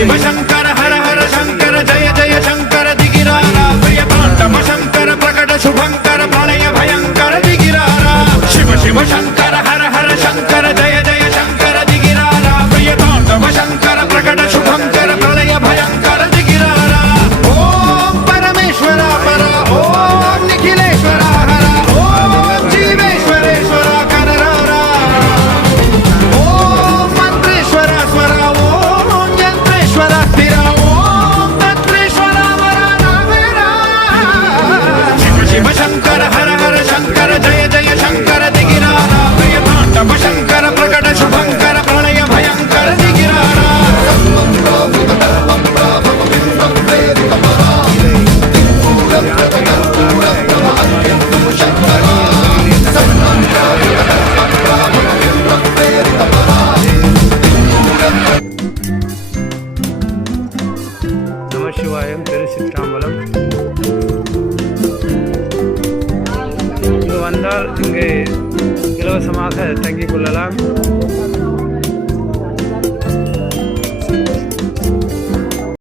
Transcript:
शिव शंकर हर हर शंकर जय जय शंकर दिगिरारा प्रियतांडव शंकर प्रकट शुभंकर प्रलय भयंकर दिगिरारा शिव शिव शंकर हर हर शंकर जय जय शंकर दिगिरारा प्रियतांडव शंकर प्रकट शुभंकर प्रलय भयंकर दिगिरारा ओम परमेश्वरा पर ओम निखिलेश्वरा हर ओम जीवेश्वरेश्वर कररारा ओम मंत्रेश्वर स्वर ओम यंत्रेश्वर स्थिर ओम तंत्रेश्वर वरदावेरा शिव शिव शंकर हर हर शंकर जय जय शंकर दिगिरारा प्रियतांडव शंकर प्रकट शुभंकर प्रलय भयंकर दिगिरारा நம சிவாயம் திருச்சிற்றம்பலம். இங்கு வந்தால் இங்கே இலவசமாக தங்கிக் கொள்ளலாம்.